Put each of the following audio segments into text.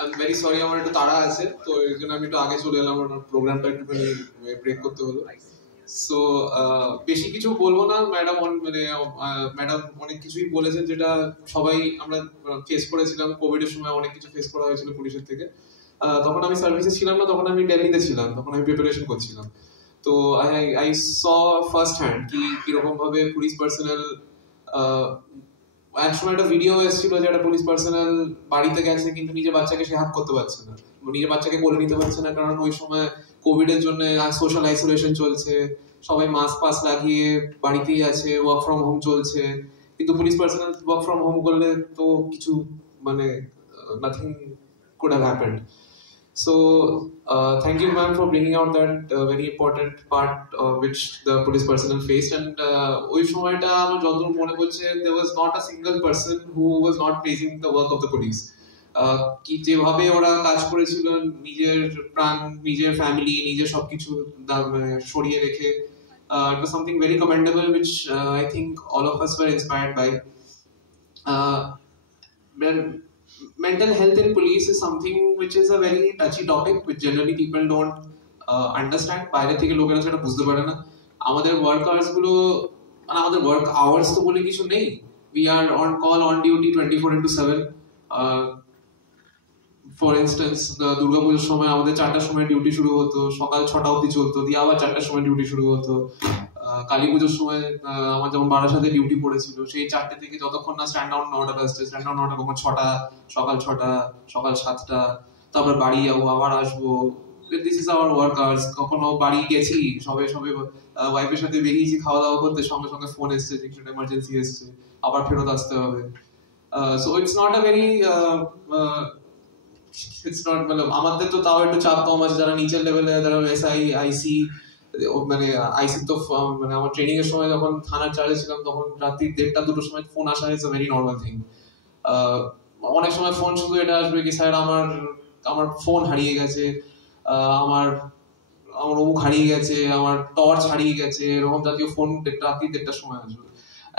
I'm very sorry, আমার একটু তাড়া আছে, তো এর জন্য আমি একটু আগে চলে এলাম, আমার প্রোগ্রামটা একটুখানি ব্রেক করতে হলো। সো বেশি কিছু বলবো না, ম্যাডাম অনেক কিছুই বলেছেন যেটা সবাই আমরা ফেস করেছিলাম। কোভিড এর সময় অনেক কিছু ফেস করা হয়েছিল পুলিশের থেকে। তখন আমি সার্ভিসে ছিলাম না, তখন আমি দিল্লিতে ছিলাম, তখন আমি প্রিপারেশন করছিলাম। তো আই স ফার্স্ট হ্যান্ড কিরকম ভাবে পুলিশ পার্সোনাল, এক সময় একটা ভিডিও এসেছিল যে একটা পুলিশ পার্সোনাল বাড়িতে গেছে কিন্তু নিজের বাচ্চাকে সে হাত করতে পারছে না, নিজের বাচ্চাকে কোলে নিতে পারছে না, কারণ ওই সময় কোভিড এর জন্য সোশ্যাল আইসোলেশন চলছে, সবাই মাস্ক পাস লাগিয়ে বাড়িতেই আছে, ওয়ার্ক ফ্রম হোম চলছে। কিন্তু police personnel work from home করলে তো কিছু nothing could have happened. So thank you ma'am for bringing out that very important part which the police personnel faced, and ওই সময়টা আমার যতদূর মনে পড়ছে there was not a single person who was not praising the work of the police. কি যেভাবে ওরা কাজ করেছিল, নিজের প্রাণ, নিজের ফ্যামিলি, নিজের সবকিছু সরিয়ে রেখে, it was something very commendable which I think all of us were inspired by. Mental health in police is something which is a very touchy topic which generally people don't understand. বাইরে থেকে লোকেরা সেটা বুঝতে পারে না। আমাদের work hours গুলো, মানে আমাদের ওয়ার্ক আওয়ার্স তো বলে কিছু নেই। We are on call, on duty 24/7. For instance দুর্গাপুজোর সময় আমাদের 4টার সময় ডিউটি শুরু হতো, সকাল 6টা অবধি চলতো, দিয়ে আবার 4টার সময় ডিউটি শুরু হতো। কালী পুজোর সময় আমার যেমন বারাসাতে ডিউটি পড়েছিল, সেই 4টে থেকে যতক্ষণ না স্ট্যান্ড ডাউন 9টা বাজছে, স্ট্যান্ড ডাউন 9টা, কখন 6টা, সকাল 6টা, সকাল 7টা, তারপর বাড়ি যাবো, আবার আসবো। This is our work hours. কখনো বাড়ি গেছি, সবে ওয়াইফের সাথে বেরিয়েছি খাওয়া দাওয়া করতে, সঙ্গে সঙ্গে ফোন এসছে যে কিছু এমার্জেন্সি এসছে, আবার ফেরত আসতে হবে। So it's not a very it's not, মানে আমাদের তো তাও একটু চাপ কম আছে, যারা নিচের লেভেলে, যারা এসআই, আইসি, মানে আইসি তো মানে আমার ট্রেনিং এর সময় যখন থানার চার্জে ছিলাম তখন রাত্রি 1:30 2টোর সময় ফোন আসা is a very normal thing. অনেক সময় ফোন শুধু এটা আসবে কি, স্যার আমার ফোন হারিয়ে গেছে, আমার অমুক হারিয়ে গেছে, আমার টর্চ হারিয়ে গেছে, এরকম জাতীয় ফোন রাত্রি 1:30টার সময় আসবে।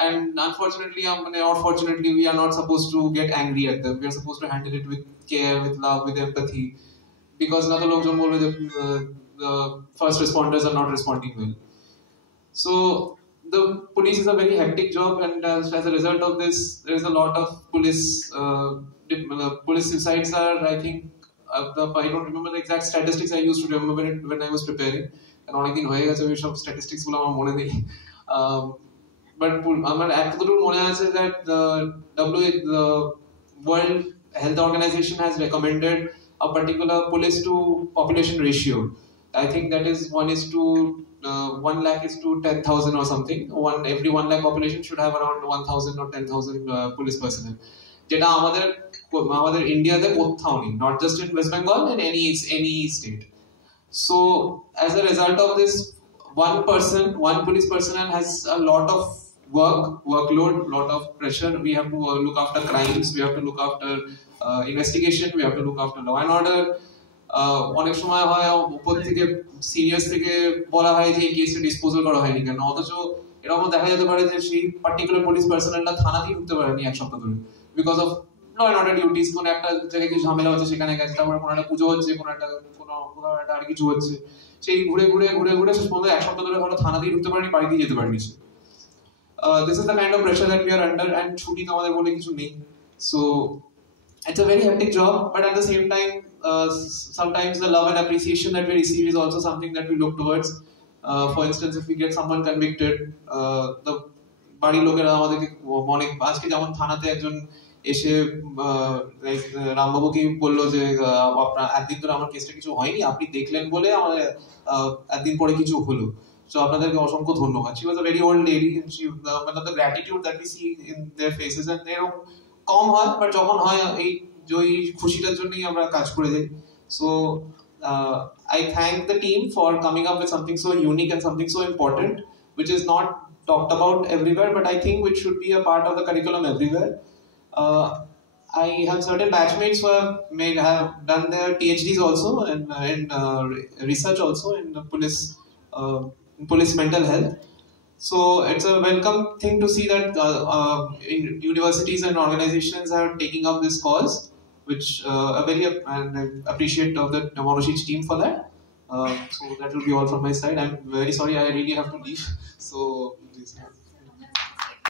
And unfortunately, or fortunately, we are not supposed to get angry at them. We are supposed to handle it with care, with love, with empathy, because another lokjon bolbe je the first responders are not responding well. So the police is a very hectic job, and as a result of this, there is a lot of police suicides are, I think, I don't remember the exact statistics. I used to remember it when I was preparing, and অনেক দিন হয়ে গেছে ওই সব স্ট্যাটিস্টিক্স গুলো আমার মনে নেই। But আমার এতটুকু মনে আছে that the World Health Organization has recommended a particular police to population ratio. I think that is 1 lakh is to 10,000 or something. Every 1 lakh population should have around 1,000 or 10,000 police personnel. যেটা আমাদের ইন্ডিয়াতে কোথাও নেই, not just in West Bengal, in any state. So as a result of this, one police personnel has a lot of workload, lot of pressure. We have to look after crimes, we have to look after investigation, we have to look after law and order. অনেক সময় হয় উপর থেকে সিনিয়র্স থেকে বলা হয় যে এই কেসটা ডিসপোজাল করা হয়নি কেন, অথচ এরকম দেখা যেতে পারে যে সেই পার্টিকুলার পুলিশ পার্সোনালটা থানাতেই ঢুকতে পারেনি এক সপ্তাহ ধরে, because of law and order duties. কোনো একটা জায়গায় কিছু ঝামেলা হচ্ছে, সেখানে গেছে, তারপরে কোনো একটা পুজো হচ্ছে, কোনো একটা আর কিছু হচ্ছে, সেই ঘুরে শেষ পর্যন্ত এক সপ্তাহ ধরে হয়তো থানাতেই ঢুকতে পারেনি, বাড়িতেই যেতে পারেনি সে। This is the kind of pressure that we are under, and ছুটি তো আমাদের বলে কিছু নেই। So it's a very hectic job, but at the same time, sometimes the love and appreciation that we receive is also something that we look towards. For instance, if we get someone convicted, the বাড়ির লোকেরা আমাদেরকে অনেক, আজকে যেমন থানাতে একজন এসে রামবাবুকে বললো যে আপনার একদিন ধরে আমার কেসটা কিছু হয়নি, আপনি দেখলেন বলে আমাদের একদিন পরে কিছু হলো, so আপনাদেরকে অসংখ্য ধন্যবাদ। She was a very old lady, and the gratitude that we see in their faces, and এরকম কম হয়, বাট যখন হয় এই খুশিটার জন্যই আমরা কাজ করে যাই। So I thank the team for coming up with something so unique and something so important, which is not talked about everywhere, but I think which should be a part of the curriculum everywhere. I have certain batchmates who have done their PhDs also, and research also in police mental health. So it's a welcome thing to see that universities and organizations are taking up this cause which I very and I appreciate of the Monosheet team for that. So that will be all from my side. I'm very sorry, I really have to leave. So please.